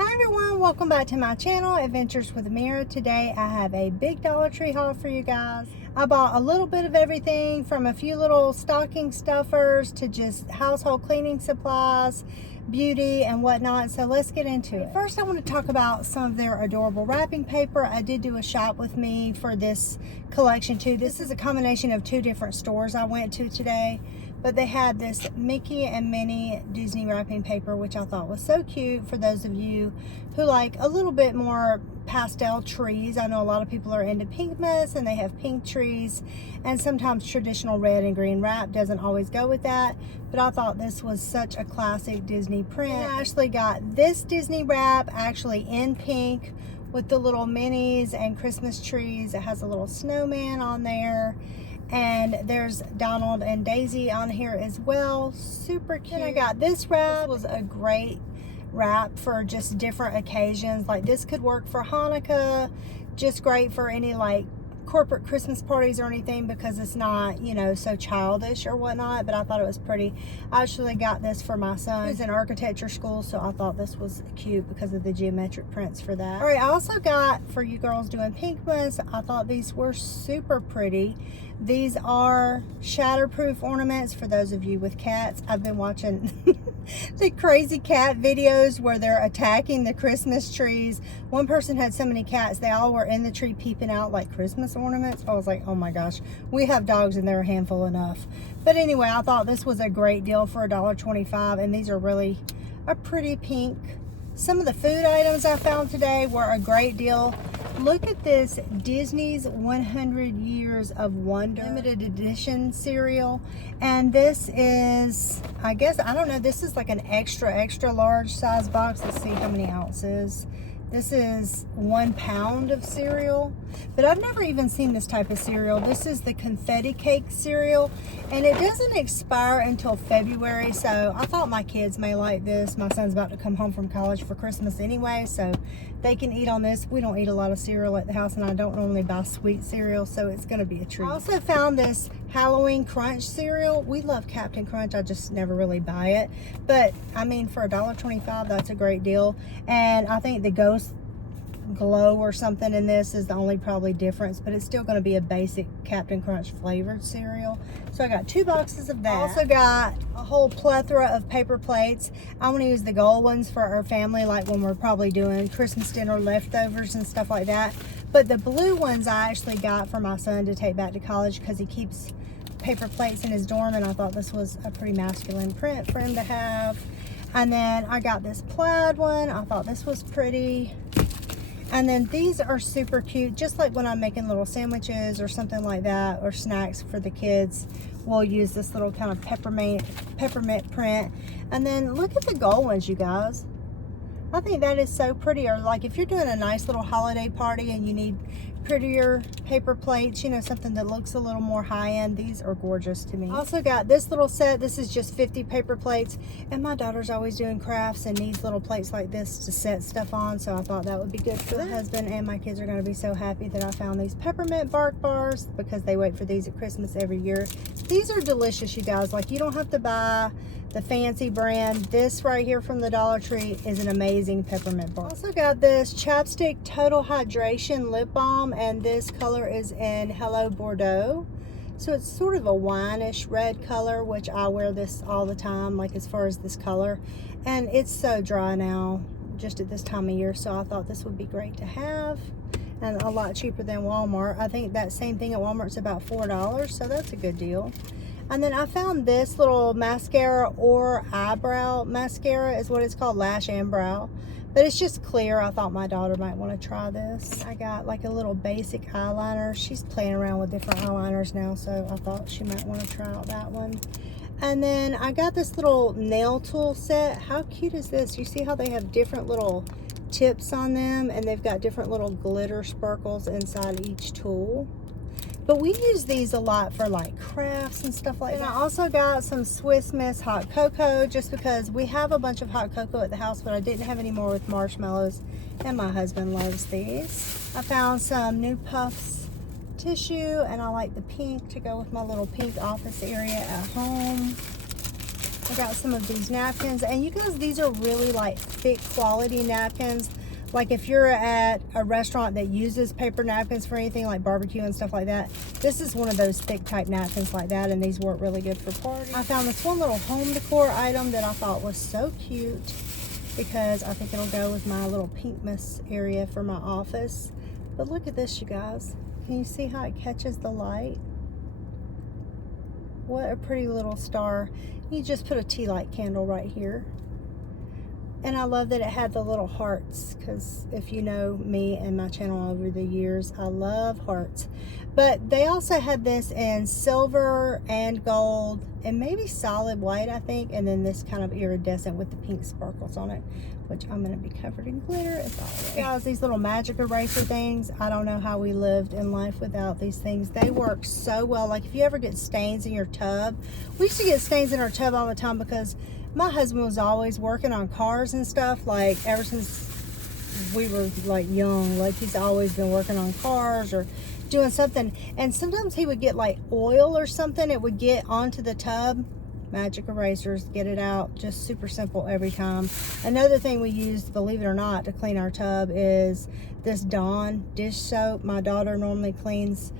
Hi everyone, welcome back to my channel, Adventures with Amirah. Today I have a big Dollar Tree haul for you guys. I bought a little bit of everything from a few little stocking stuffers to just household cleaning supplies, beauty and whatnot. So let's get into it. First I want to talk about some of their adorable wrapping paper. I did do a shop with me for this collection too. This is a combination of two different stores I went to today. But they had this Mickey and Minnie Disney wrapping paper, which I thought was so cute for those of you who like a little bit more pastel trees. I know a lot of people are into Pinkmas and they have pink trees, and sometimes traditional red and green wrap doesn't always go with that. But I thought this was such a classic Disney print. I actually got this Disney wrap actually in pink with the little minis and Christmas trees. It has a little snowman on there. And there's Donald and Daisy on here as well. Super cute. And I got this wrap. This was a great wrap for just different occasions. Like this could work for Hanukkah. Just great for any like corporate Christmas parties or anything, because it's not, you know, so childish or whatnot. But I thought it was pretty. I actually got this for my son who's in architecture school, so I thought this was cute because of the geometric prints for that. All right, I also got, for you girls doing Pinkmas, I thought these were super pretty. These are shatterproof ornaments for those of you with cats. I've been watching the crazy cat videos where they're attacking the Christmas trees. One person had so many cats, they all were in the tree peeping out like Christmas ornaments. I was like, oh my gosh, we have dogs and they're a handful enough. But anyway, I thought this was a great deal for $1.25, and these are really a pretty pink. Some of the food items I found today were a great deal. Look at this Disney's 100 Years of Wonder limited edition cereal. And this is, I guess, I don't know, this is like an extra large size box. Let's see how many ounces. This is 1 pound of cereal, but I've never even seen this type of cereal. This is the confetti cake cereal, and it doesn't expire until February, so I thought my kids may like this. My son's about to come home from college for Christmas anyway, so they can eat on this. We don't eat a lot of cereal at the house, and I don't normally buy sweet cereal, so it's gonna be a treat. I also found this Halloween Crunch cereal. We love Captain Crunch, I just never really buy it, but I mean, for $1.25, that's a great deal. And I think the Ghost Glow or something in this is the only probably difference, but it's still going to be a basic Captain Crunch flavored cereal. So I got 2 boxes of that. I also got a whole plethora of paper plates. I want to use the gold ones for our family, like when we're probably doing Christmas dinner leftovers and stuff like that. But the blue ones I actually got for my son to take back to college because he keeps paper plates in his dorm, and I thought this was a pretty masculine print for him to have. And then I got this plaid one. I thought this was pretty. And then these are super cute, just like when I'm making little sandwiches or something like that, or snacks for the kids, we'll use this little kind of peppermint print. And then look at the gold ones, you guys. I think that is so pretty. Or like if you're doing a nice little holiday party and you need prettier paper plates, you know, something that looks a little more high-end, these are gorgeous to me. I also got this little set. This is just 50 paper plates, and my daughter's always doing crafts and needs little plates like this to set stuff on, so I thought that would be good for the husband, and my kids are going to be so happy that I found these peppermint bark bars because they wait for these at Christmas every year. These are delicious, you guys. Like, you don't have to buy the fancy brand. This right here from the Dollar Tree is an amazing peppermint bar. Also got this Chapstick Total Hydration Lip Balm, and this color is in Hello Bordeaux. So it's sort of a wine-ish red color, which I wear this all the time, like as far as this color. And it's so dry now, just at this time of year, so I thought this would be great to have. And a lot cheaper than Walmart. I think that same thing at Walmart's about $4, so that's a good deal. And then I found this little mascara, or eyebrow mascara is what it's called, lash and brow. But it's just clear. I thought my daughter might want to try this. I got like a little basic eyeliner. She's playing around with different eyeliners now, so I thought she might want to try out that one. And then I got this little nail tool set. How cute is this? You see how they have different little tips on them, and they've got different little glitter sparkles inside each tool. But we use these a lot for like crafts and stuff like that. And I also got some Swiss Miss hot cocoa, just because we have a bunch of hot cocoa at the house, but I didn't have any more with marshmallows, and my husband loves these. I found some new puffs tissue, and I like the pink to go with my little pink office area at home. I got some of these napkins, and you guys, these are really like thick quality napkins. Like if you're at a restaurant that uses paper napkins for anything like barbecue and stuff like that, this is one of those thick type napkins like that, and these work really good for parties. I found this one little home decor item that I thought was so cute because I think it'll go with my little Pinkmas area for my office. But look at this, you guys. Can you see how it catches the light? What a pretty little star. You just put a tea light candle right here. And I love that it had the little hearts, because if you know me and my channel over the years, I love hearts. But they also had this in silver and gold and maybe solid white, I think, and then this kind of iridescent with the pink sparkles on it, which I'm going to be covered in glitter as always. Guys, these little magic eraser things, I don't know how we lived in life without these things. They work so well. Like if you ever get stains in your tub, we used to get stains in our tub all the time because my husband was always working on cars and stuff, like ever since we were like young. Like he's always been working on cars or doing something, and sometimes he would get like oil or something, it would get onto the tub. Magic erasers, get it out. Just super simple every time. Another thing we use, believe it or not, to clean our tub is this Dawn dish soap. My daughter normally cleans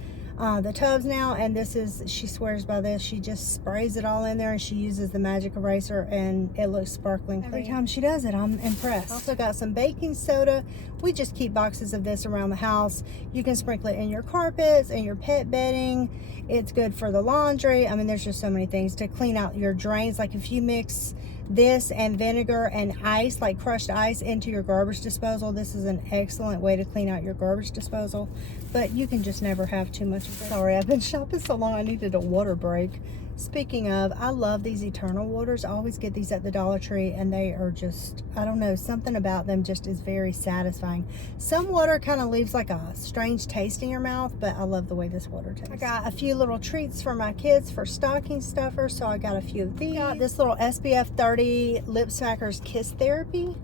the tubs now, and this is, she swears by this. She just sprays it all in there and she uses the magic eraser and it looks sparkling clean. Every time she does it, I'm impressed. Also got some baking soda. We just keep boxes of this around the house. You can sprinkle it in your carpets and your pet bedding. It's good for the laundry. I mean, there's just so many things to clean out your drains. Like if you mix this and vinegar and ice, like crushed ice, into your garbage disposal, this is an excellent way to clean out your garbage disposal. But you can just never have too much of it. Sorry, I've been shopping so long, I needed a water break. Speaking of, I love these Eternal waters. I always get these at the Dollar Tree, and they are just, I don't know, something about them just is very satisfying. Some water kind of leaves like a strange taste in your mouth, but I love the way this water tastes. I got a few little treats for my kids for stocking stuffers, so I got a few of these. Got this little SPF 30 Lip Smackers Kiss Therapy.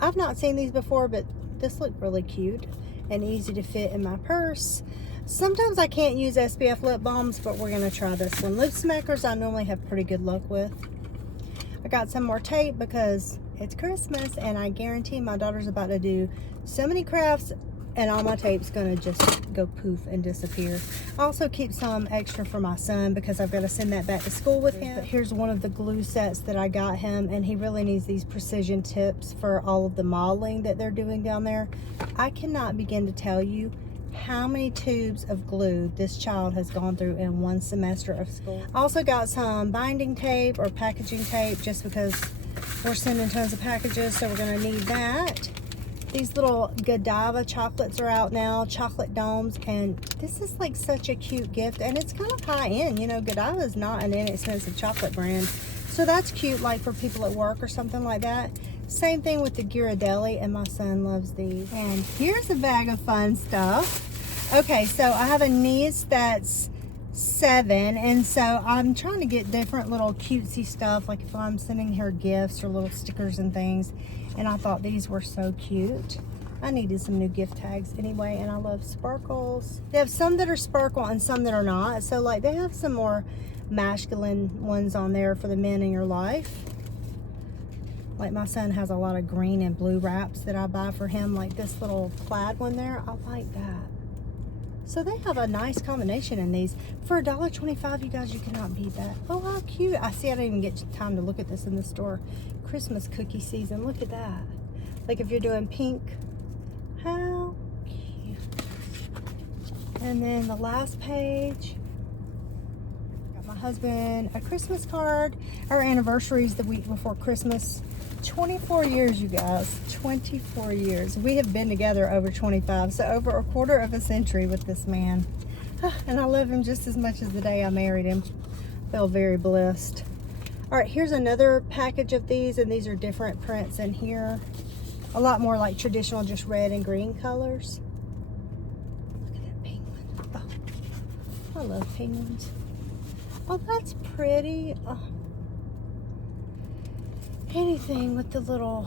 I've not seen these before, but this looked really cute and easy to fit in my purse. Sometimes I can't use SPF lip balms, but we're going to try this one. Lip Smackers I normally have pretty good luck with. I got some more tape because it's Christmas, and I guarantee my daughter's about to do so many crafts and all my tape's going to just go poof and disappear. I also keep some extra for my son because I've got to send that back to school with him. But here's one of the glue sets that I got him, and he really needs these precision tips for all of the modeling that they're doing down there. I cannot begin to tell you how many tubes of glue this child has gone through in one semester of school. I also got some binding tape or packaging tape just because we're sending tons of packages, so we're going to need that. These little Godiva chocolates are out now, chocolate domes, and this is like such a cute gift, and it's kind of high end. You know, Godiva is not an inexpensive chocolate brand, so that's cute, like for people at work or something like that. Same thing with the Ghirardelli, and my son loves these. And here's a bag of fun stuff. Okay, so I have a niece that's 7, and so I'm trying to get different little cutesy stuff, like if I'm sending her gifts or little stickers and things, and I thought these were so cute. I needed some new gift tags anyway, and I love sparkles. They have some that are sparkle and some that are not, so like they have some more masculine ones on there for the men in your life. Like my son has a lot of green and blue wraps that I buy for him, like this little plaid one there. I like that. So they have a nice combination in these. For $1.25, you guys, you cannot beat that. Oh, how cute. I see, I didn't even get time to look at this in the store. Christmas cookie season. Look at that. Like if you're doing pink. How cute. And then the last page. Got my husband a Christmas card. Our anniversary is the week before Christmas. 24 years, you guys. 24 years. We have been together over 25, so over a quarter of a century with this man. And I love him just as much as the day I married him. Feel very blessed. All right, here's another package of these, and these are different prints in here. A lot more like traditional, just red and green colors. Look at that penguin. Oh, I love penguins. Oh, that's pretty. Oh. Anything with the little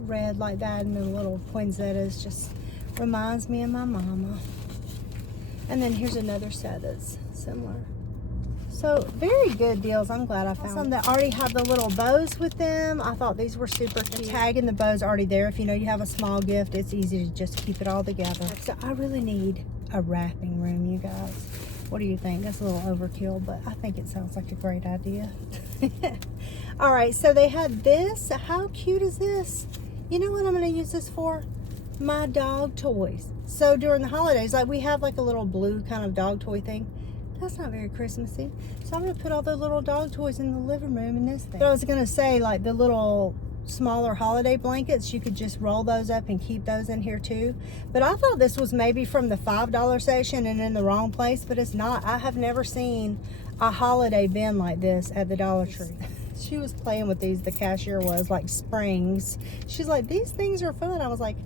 red like that and the little poinsettias just reminds me of my mama. And then here's another set that's similar. So very good deals. I'm glad I found some that already have the little bows with them. I thought these were super cute. The tag and the bow's already there. If you know you have a small gift, it's easy to just keep it all together. So I really need a wrapping room, you guys. What do you think? That's a little overkill, but I think it sounds like a great idea. All right, so they had this. How cute is this? You know what I'm going to use this for? My dog toys. So during the holidays, like we have like a little blue kind of dog toy thing. That's not very Christmassy. So I'm going to put all the little dog toys in the living room in this thing. But I was going to say, like the little smaller holiday blankets, you could just roll those up and keep those in here too. But I thought this was maybe from the $5 section and in the wrong place, but it's not. I have never seen a holiday bin like this at the Dollar Tree. She was playing with these, the cashier was, like springs. She's like, these things are fun. I was like,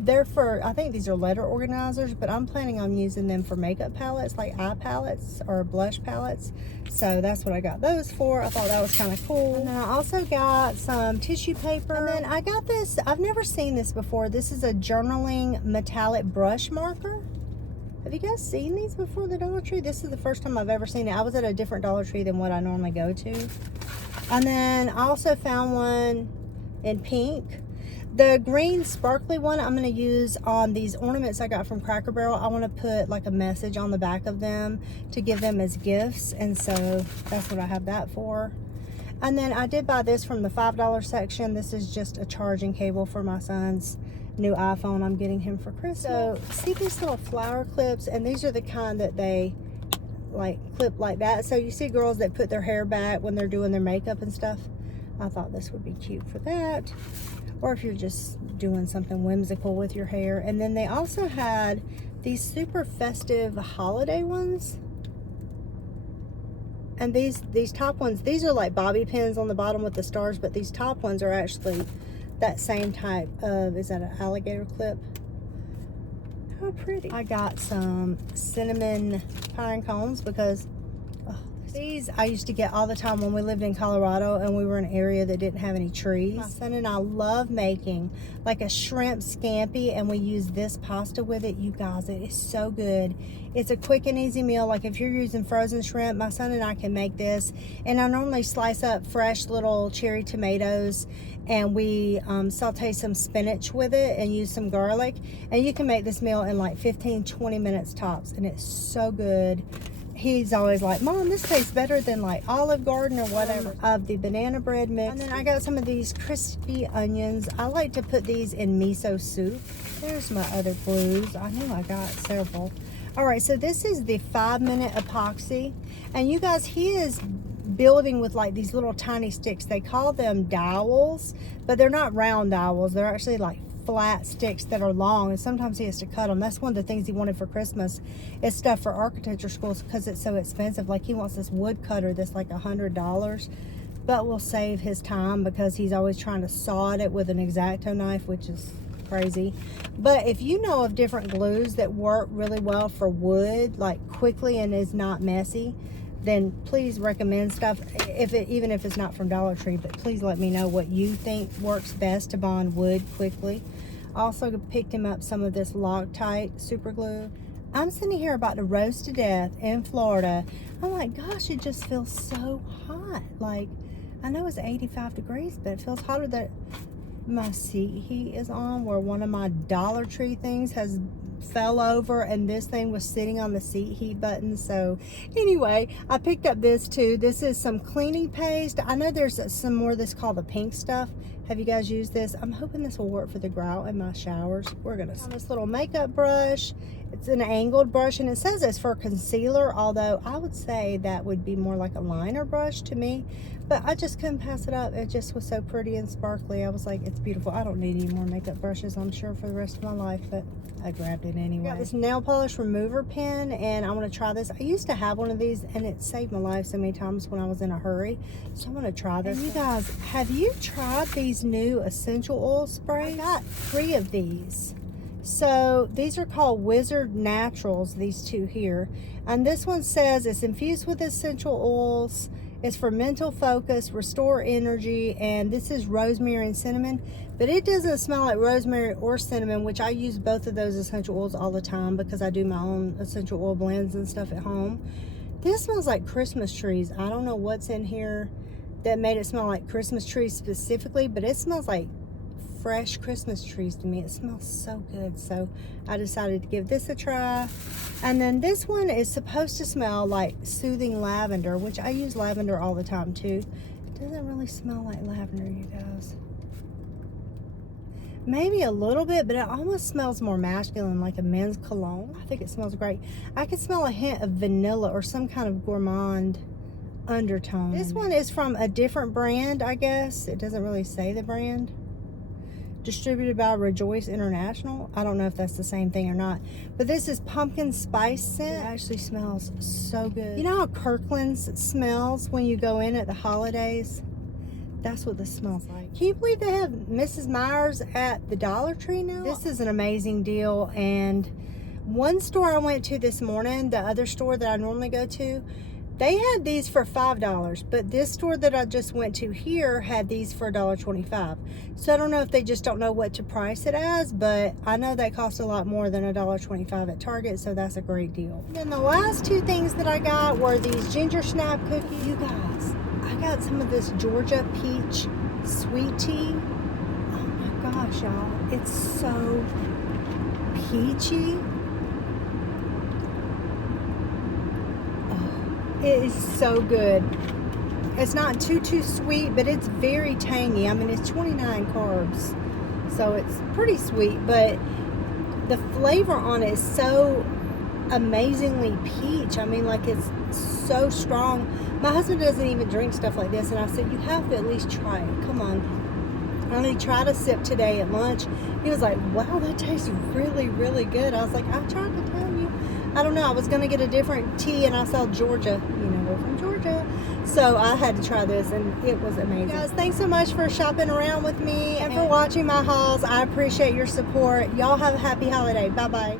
they're for, I think these are letter organizers, but I'm planning on using them for makeup palettes, like eye palettes or blush palettes. So that's what I got those for. I thought that was kind of cool. And then I also got some tissue paper. And then I got this, I've never seen this before. This is a journaling metallic brush marker. Have you guys seen these before at the Dollar Tree? This is the first time I've ever seen it. I was at a different Dollar Tree than what I normally go to. And then I also found one in pink. The green sparkly one I'm going to use on these ornaments I got from Cracker Barrel. I want to put like a message on the back of them to give them as gifts. And so that's what I have that for. And then I did buy this from the $5 section. This is just a charging cable for my son's new iPhone I'm getting him for Christmas. So see these little flower clips, and these are the kind that they like clip like that. So you see girls that put their hair back when they're doing their makeup and stuff. I thought this would be cute for that. Or if you're just doing something whimsical with your hair. And then they also had these super festive holiday ones. And these top ones, these are like bobby pins on the bottom with the stars, but these top ones are actually that same type of, is that an alligator clip? How pretty. I got some cinnamon pine cones because these I used to get all the time when we lived in Colorado and we were in an area that didn't have any trees. My son and I love making like a shrimp scampi, and we use this pasta with it. You guys, it is so good. It's a quick and easy meal. Like if you're using frozen shrimp, my son and I can make this. And I normally slice up fresh little cherry tomatoes, and we saute some spinach with it and use some garlic. And you can make this meal in like 15-20 minutes tops, and it's so good. He's always like, Mom, this tastes better than like Olive Garden or whatever. Of the banana bread mix. And then I got some of these crispy onions. I like to put these in miso soup. There's my other glues. I knew I got several. All right, so this is the 5-minute epoxy. And you guys, he is building with like these little tiny sticks. They call them dowels, but they're not round dowels. They're actually like flat sticks that are long, and sometimes he has to cut them. That's one of the things he wanted for Christmas, is stuff for architecture schools because it's so expensive. Like he wants this wood cutter that's like $100, but will save his time because he's always trying to saw it with an X-Acto knife, which is crazy. But if you know of different glues that work really well for wood, like quickly and is not messy, then please recommend stuff, even if it's not from Dollar Tree. But please let me know what you think works best to bond wood quickly. Also picked him up some of this Loctite super glue. I'm sitting here about to roast to death in Florida. I'm like, gosh, it just feels so hot. Like, I know it's 85 degrees, but it feels hotter than my seat heat is on, where one of my Dollar Tree things has fell over and this thing was sitting on the seat heat button. So anyway, I picked up this too. This is some cleaning paste. I know there's some more of this called the pink stuff. Have you guys used this? I'm hoping this will work for the grout in my showers. We're gonna see. This little makeup brush. It's an angled brush, and it says it's for concealer, although I would say that would be more like a liner brush to me. But I just couldn't pass it up. It just was so pretty and sparkly. I was like, it's beautiful. I don't need any more makeup brushes, I'm sure, for the rest of my life, but I grabbed it anyway. I got this nail polish remover pen, and I want to try this. I used to have one of these, and it saved my life so many times when I was in a hurry. So I want to try this. And you guys, have you tried these new essential oil sprays? I got 3 of these. So these are called Wizard Naturals, these 2 here. And this one says it's infused with essential oils. It's for mental focus, restore energy, and this is rosemary and cinnamon. But it doesn't smell like rosemary or cinnamon, which I use both of those essential oils all the time because I do my own essential oil blends and stuff at home. This smells like Christmas trees. I don't know what's in here that made it smell like Christmas trees specifically, but it smells like fresh Christmas trees to me. It smells so good. So I decided to give this a try. And then this one is supposed to smell like soothing lavender, which I use lavender all the time too. It doesn't really smell like lavender, you guys. Maybe a little bit, but it almost smells more masculine, like a men's cologne. I think it smells great. I could smell a hint of vanilla or some kind of gourmand undertone. This one is from a different brand, I guess. It doesn't really say the brand. Distributed by Rejoice International. I don't know if that's the same thing or not. But this is pumpkin spice scent. It actually smells so good. You know how Kirkland's smells when you go in at the holidays? That's what this smells like. Can you believe they have Mrs. Meyer's at the Dollar Tree now? This is an amazing deal. And one store I went to this morning, the other store that I normally go to, they had these for $5. But this store that I just went to here had these for $1.25. So I don't know if they just don't know what to price it as, but I know they cost a lot more than $1.25 at Target, so that's a great deal. Then the last two things that I got were these ginger snap cookies. You guys, I got some of this Georgia peach sweet tea. Oh my gosh, y'all. It's so peachy. Oh, it is so good. It's not too sweet, but it's very tangy. I mean, it's 29 carbs, so it's pretty sweet, but the flavor on it is so amazingly peach. I mean, like, it's so strong. My husband doesn't even drink stuff like this, and I said, you have to at least try it. Come on. I only tried a sip today at lunch. He was like, wow, that tastes really, really good. I was like, I tried to tell you. I don't know. I was going to get a different tea, and I saw Georgia. You know, we're from Georgia. So I had to try this, and it was amazing. Guys, thanks so much for shopping around with me and for watching my hauls. I appreciate your support. Y'all have a happy holiday. Bye-bye.